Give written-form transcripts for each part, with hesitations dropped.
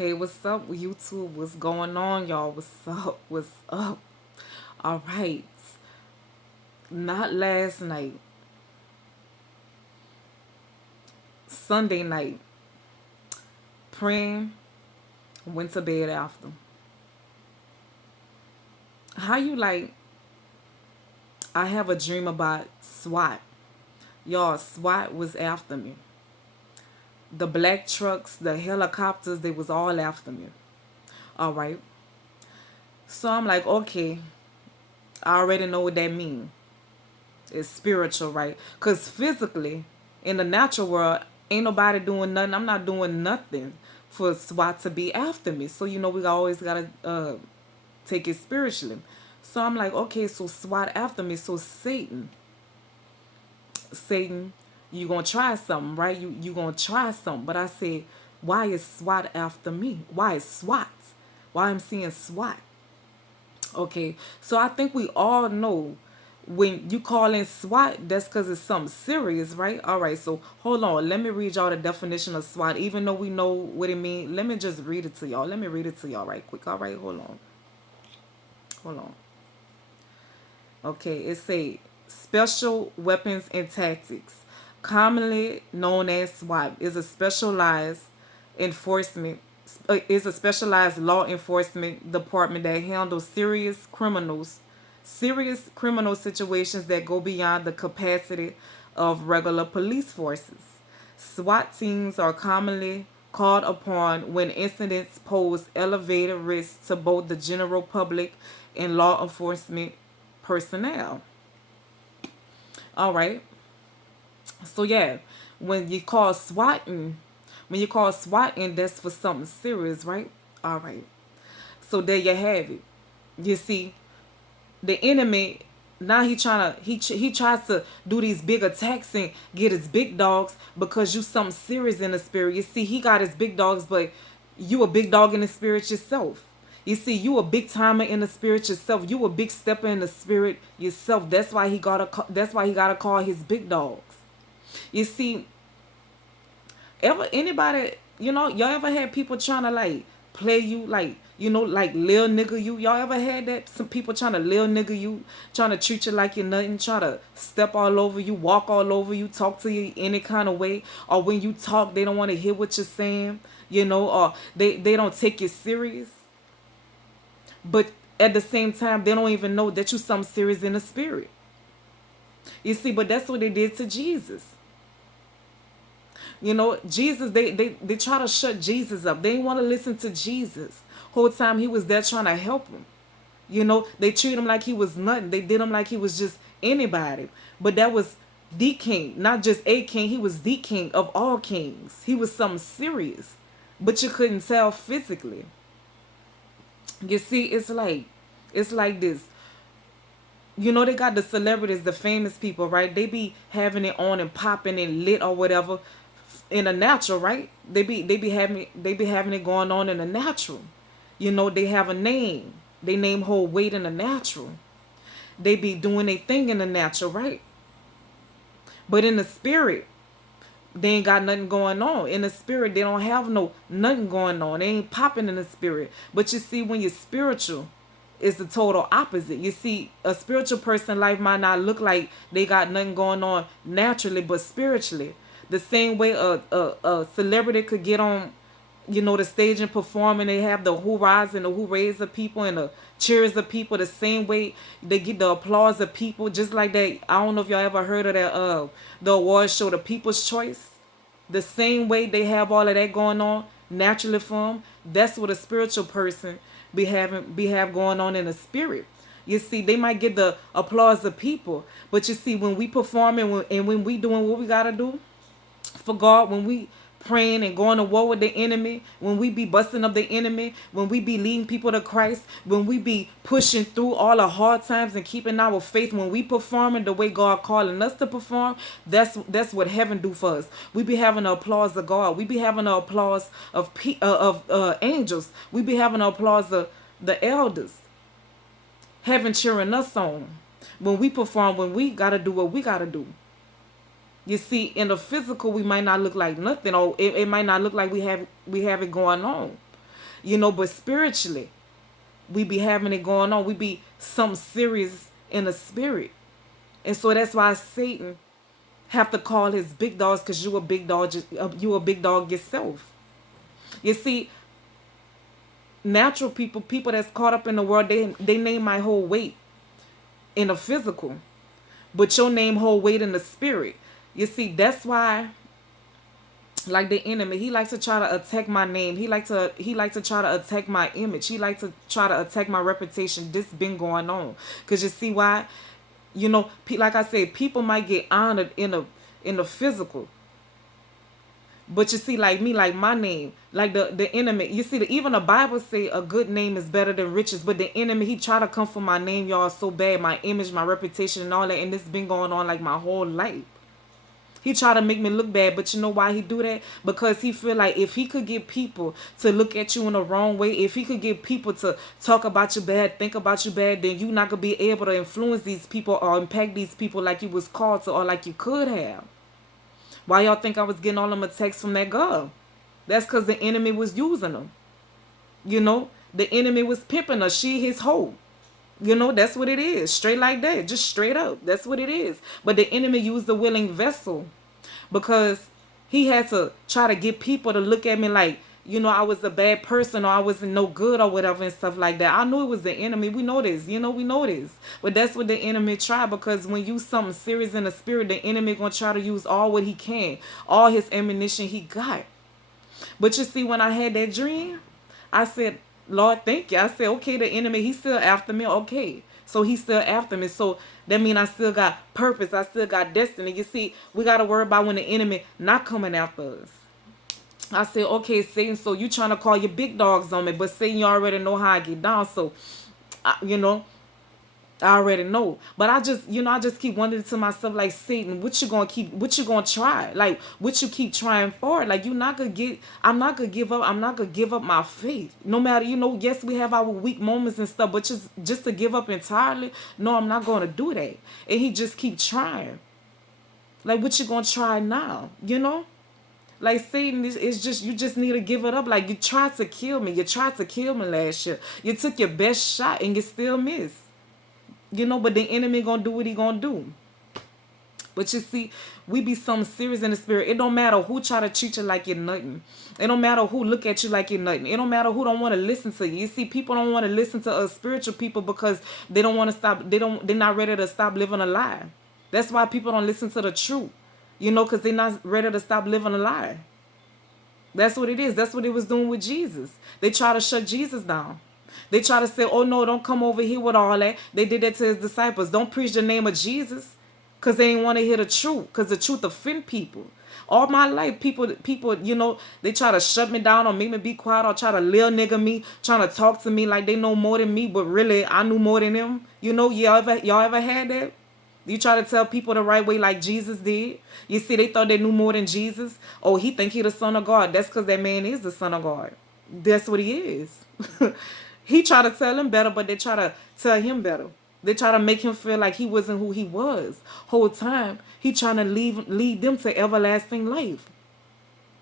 Hey, what's up, YouTube? What's going on, y'all? What's up? What's up? All right. Not last night, Sunday night, praying, went to bed after. How you like, I have a dream about SWAT. Y'all, SWAT was after me. The black trucks, the helicopters, they was all after me. All right. So I'm like, okay, I already know what that means. It's spiritual, right? Because physically, in the natural world, ain't nobody doing nothing. I'm not doing nothing for SWAT to be after me. So, we always got to take it spiritually. So I'm like, okay, so SWAT after me. So Satan, you going to try something, right? You going to try something. But I said, why is SWAT after me? Why is SWAT? Why I'm seeing SWAT? Okay, so I think we all know when you call in SWAT, that's because it's something serious, right? All right, so hold on. Let me read y'all the definition of SWAT. Even though we know what it means, let me just read it to y'all. Let me read it to y'all right quick. All right, hold on. Hold on. Okay, it say Special Weapons and Tactics, commonly known as SWAT, is a specialized law enforcement department that handles serious criminal situations that go beyond the capacity of regular police forces. SWAT teams are commonly called upon when incidents pose elevated risks to both the general public and law enforcement personnel. All right. So yeah, when you call swatting, that's for something serious, right? All right. So there you have it. You see, the enemy now he tries to do these big attacks and get his big dogs because you something serious in the spirit. You see, he got his big dogs, but you a big dog in the spirit yourself. You see, you a big timer in the spirit yourself. You a big stepper in the spirit yourself. That's why he gotta call his big dogs. You see, ever anybody, y'all ever had people trying to like play you, like, like lil nigga you? Y'all ever had that? Some people trying to lil nigga you, trying to treat you like you're nothing, try to step all over you, walk all over you, talk to you any kind of way, or when you talk they don't want to hear what you're saying, or they don't take you serious. But at the same time, they don't even know that you something serious in the spirit. You see, but that's what they did to Jesus. Jesus, they try to shut Jesus up. They didn't want to listen to Jesus. Whole time he was there trying to help him. They treat him like he was nothing. They did him like he was just anybody. But that was the king, not just a king. He was the king of all kings. He was something serious. But you couldn't tell physically. You see, it's like this. They got the celebrities, the famous people, right? They be having it on and popping and lit or whatever in a natural, right? They be having it going on in a natural. They have a name. They name hold weight in the natural. They be doing a thing in the natural, right? But in the spirit, they ain't got nothing going on. In the spirit, they don't have nothing going on. They ain't popping in the spirit. But you see, when you're spiritual, it's the total opposite. You see, a spiritual person life might not look like they got nothing going on naturally, but spiritually. The same way a celebrity could get on, the stage and perform, and they have the hoorahs and the hoorays of people and the cheers of people. The same way they get the applause of people, just like that. I don't know if y'all ever heard of that the award show, The People's Choice. The same way they have all of that going on naturally for them. That's what a spiritual person have going on in the spirit. You see, they might get the applause of people, but you see, when we perform and when we doing what we gotta do for God, when we praying and going to war with the enemy, when we be busting up the enemy, when we be leading people to Christ, when we be pushing through all the hard times and keeping our faith, when we performing the way God calling us to perform, that's what heaven do for us. We be having the applause of God. We be having the applause of angels. We be having the applause of the elders. Heaven cheering us on when we perform, when we gotta do what we gotta do. You see, in the physical, we might not look like nothing, or it might not look like we have it going on. But spiritually, we be having it going on. We be something serious in the spirit. And so that's why Satan have to call his big dogs, because you a big dog, you a big dog yourself. You see, natural people that's caught up in the world, they name my whole weight in the physical, but your name whole weight in the spirit. You see, that's why, like the enemy, he likes to try to attack my name. He like to try to attack my image. He like to try to attack my reputation. This been going on, because you see why, like I said, people might get honored in the physical. But you see, like me, like my name, like the enemy, you see, even the Bible say a good name is better than riches. But the enemy, he try to come for my name, y'all, so bad, my image, my reputation, and all that. And this been going on like my whole life. He try to make me look bad, but you know why he do that? Because he feel like if he could get people to look at you in the wrong way, if he could get people to talk about you bad, think about you bad, then you not gonna be able to influence these people or impact these people like you was called to, or like you could have. Why y'all think I was getting all them attacks from that girl? That's because the enemy was using them. The enemy was pimping her. She his hoe. That's what it is. Straight like that. Just straight up. That's what it is. But the enemy used the willing vessel, because he had to try to get people to look at me like, I was a bad person, or I wasn't no good, or whatever, and stuff like that. I knew it was the enemy. We know this. We know this. But that's what the enemy tried, because when you something serious in the spirit, the enemy going to try to use all what he can, all his ammunition he got. But you see, when I had that dream, I said, Lord, thank you. I said, okay, the enemy, he's still after me. Okay. So he's still after me. So that means I still got purpose. I still got destiny. You see, we got to worry about when the enemy not coming after us. I said, okay, Satan, so you trying to call your big dogs on me, but Satan, you already know how I get down. So, I already know. But I just keep wondering to myself, like, Satan, what you gonna try? Like, what you keep trying for? Like, I'm not gonna give up. I'm not gonna give up my faith. No matter, yes, we have our weak moments and stuff, but just to give up entirely, no, I'm not gonna do that. And he just keep trying. Like, what you gonna try now? Like, Satan is just, you just need to give it up. Like, you tried to kill me. You tried to kill me last year. You took your best shot and you still missed. But the enemy gonna do what he gonna do. But you see, we be something serious in the spirit. It don't matter who try to treat you like you're nothing. It don't matter who look at you like you're nothing. It don't matter who don't want to listen to you. You see, people don't want to listen to us spiritual people because they don't want to stop. They're not ready to stop living a lie. That's why people don't listen to the truth. Because they're not ready to stop living a lie. That's what it is. That's what it was doing with Jesus. They try to shut Jesus down. They try to say, oh, no, don't come over here with all that. They did that to his disciples. Don't preach the name of Jesus, because they didn't want to hear the truth, because the truth offend people. All my life, people, they try to shut me down or make me be quiet or try to little nigga me, trying to talk to me like they know more than me, but really I knew more than them. Y'all ever had that? You try to tell people the right way like Jesus did. You see, they thought they knew more than Jesus. Oh, he think he the son of God. That's because that man is the son of God. That's what he is. He try to tell him better, but they try to tell him better. They try to make him feel like he wasn't who he was. Whole time, he trying to lead them to everlasting life.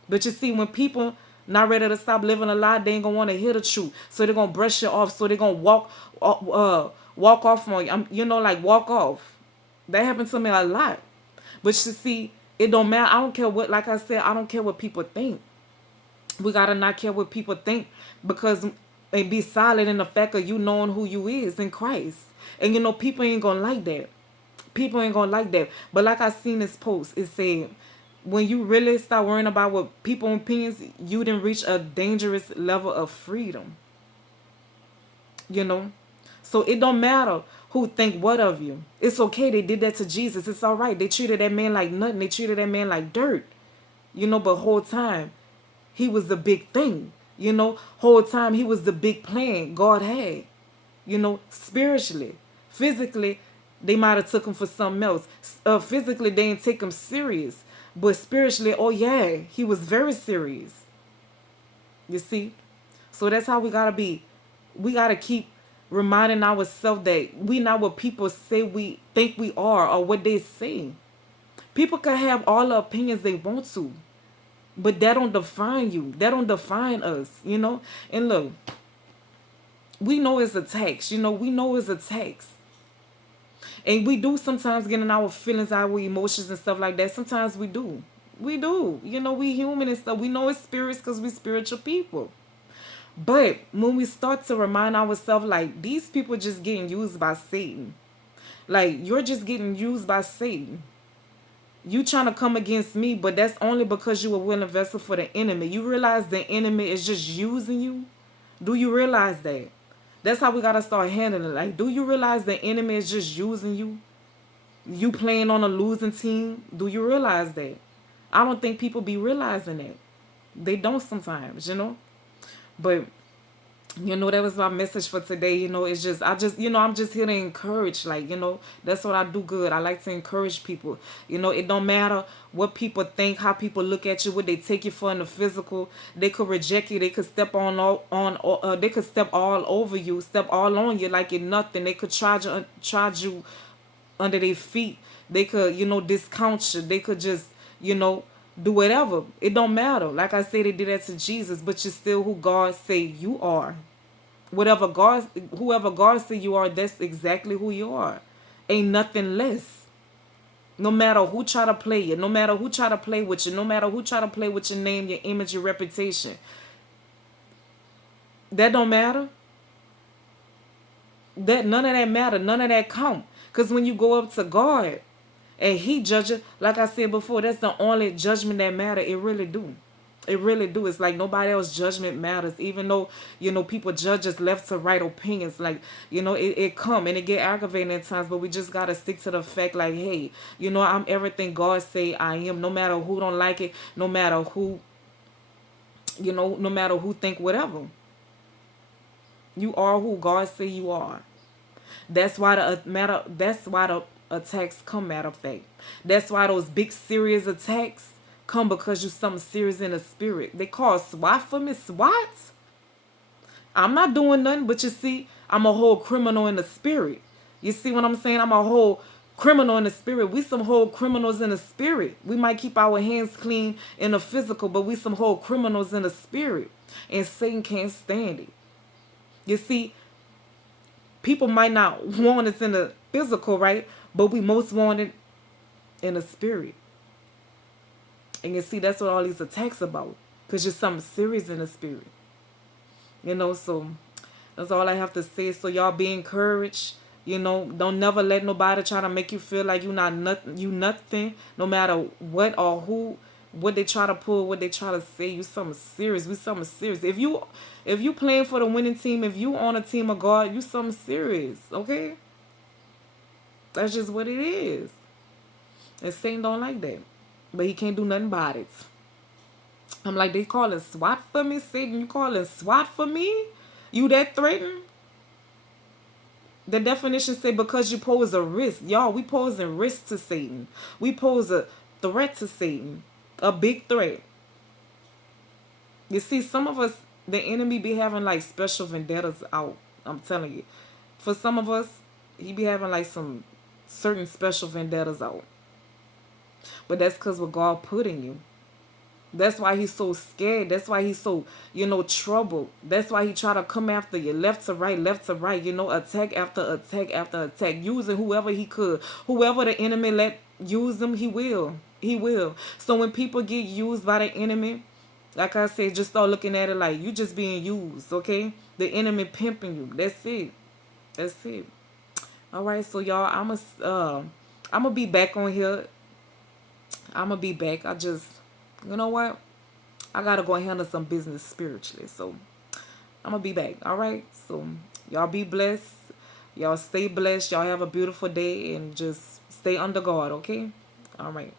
But you see, when people not ready to stop living a lie, they ain't going to want to hear the truth. So they're going to brush you off. So they're going to walk off on you. Like walk off. That happened to me a lot. But you see, it don't matter. I don't care what, like I said, I don't care what people think. We got to not care what people think, because and be solid in the fact of you knowing who you is in Christ. And people ain't going to like that. People ain't going to like that. But like I seen this post, it said, when you really start worrying about what people's opinions, you didn't reach a dangerous level of freedom. So it don't matter who think what of you. It's okay. They did that to Jesus. It's all right. They treated that man like nothing. They treated that man like dirt. But whole time, he was the big thing. Whole time, he was the big plan God had. Spiritually. Physically, they might have took him for something else. Physically, they didn't take him serious. But spiritually, oh yeah, he was very serious. You see? So that's how we got to be. We got to keep reminding ourselves that we not what people say we think we are or what they say. People can have all the opinions they want to. But that don't define you. That don't define us, you know? And look, we know it's a tax, you know, we know it's a tax. And we do sometimes get in our feelings, our emotions and stuff like that. Sometimes we do. We do. You know, we human and stuff. We know it's spirits because we spiritual people. But when we start to remind ourselves, like, these people just getting used by Satan. Like, you're just getting used by Satan. You trying to come against me, but that's only because you a willing vessel for the enemy. You realize the enemy is just using you? Do you realize that? That's how we got to start handling it. Like, do you realize the enemy is just using you? You playing on a losing team? Do you realize that? I don't think people be realizing that. They don't sometimes, you know? But you know, that was my message for today. You know, it's just, I'm just here to encourage. Like, you know, that's what I do good. I like to encourage people. You know, it don't matter what people think, how people look at you, what they take you for in the physical. They could reject you. They could step they could step all over you, step all on you like you're nothing. They could charge you under their feet. They could, you know, discount you. They could just, you know, do whatever. It don't matter. Like I said, they did that to Jesus, but you're still who God say you are. Whoever God say you are, that's exactly who you are. Ain't nothing less. No matter who try to play you, no matter who try to play with you, no matter who try to play with your name, your image, your reputation. That don't matter. That none of that matter. None of that count. Because when you go up to God and he judge it, like I said before, that's the only judgment that matter. It really do. It really do. It's like nobody else judgment matters. Even though, you know, people judge us left to right opinions. Like, you know, it come and it get aggravating at times, but we just gotta stick to the fact like, hey, you know, I'm everything God say I am. No matter who don't like it, no matter who, you know, no matter who think whatever. You are who God say you are. That's why the attacks come, matter of fact. That's why those big serious attacks come, because you something serious in the spirit. They call SWAT for me. SWAT? I'm not doing nothing, but you see, I'm a whole criminal in the spirit. You see what I'm saying? I'm a whole criminal in the spirit. We some whole criminals in the spirit. We might keep our hands clean in the physical, but we some whole criminals in the spirit. And Satan can't stand it. You see, people might not want it in the physical, right? But we most want it in the spirit. And you see, that's what all these attacks about. Because you're something serious in the spirit. You know, so that's all I have to say. So y'all be encouraged. You know, don't never let nobody try to make you feel like you nothing. No matter what or who, what they try to pull, what they try to say, you something serious. We something serious. If you playing for the winning team, if you on a team of God, you something serious. Okay? That's just what it is. And Satan don't like that. But he can't do nothing about it. I'm like, they calling SWAT for me? Satan, you calling SWAT for me? You that threatened? The definition say because you pose a risk. Y'all, we pose a risk to Satan. We pose a threat to Satan. A big threat. You see, some of us, the enemy be having like special vendettas out. I'm telling you. For some of us, he be having like some certain special vendettas out. But that's because what God put in you. That's why he's so scared. That's why he's so, you know, troubled. That's why he try to come after you left to right, you know, attack after attack after attack, using whoever he could. Whoever the enemy let use them, he will. He will. So when people get used by the enemy, like I said, just start looking at it like you just being used, okay? The enemy pimping you. That's it. That's it. All right, so y'all, I'm gonna be back on here. I'm gonna be back. You know what? I gotta go and handle some business spiritually. So I'm gonna be back. All right. So y'all be blessed. Y'all stay blessed. Y'all have a beautiful day and just stay under God. Okay. All right.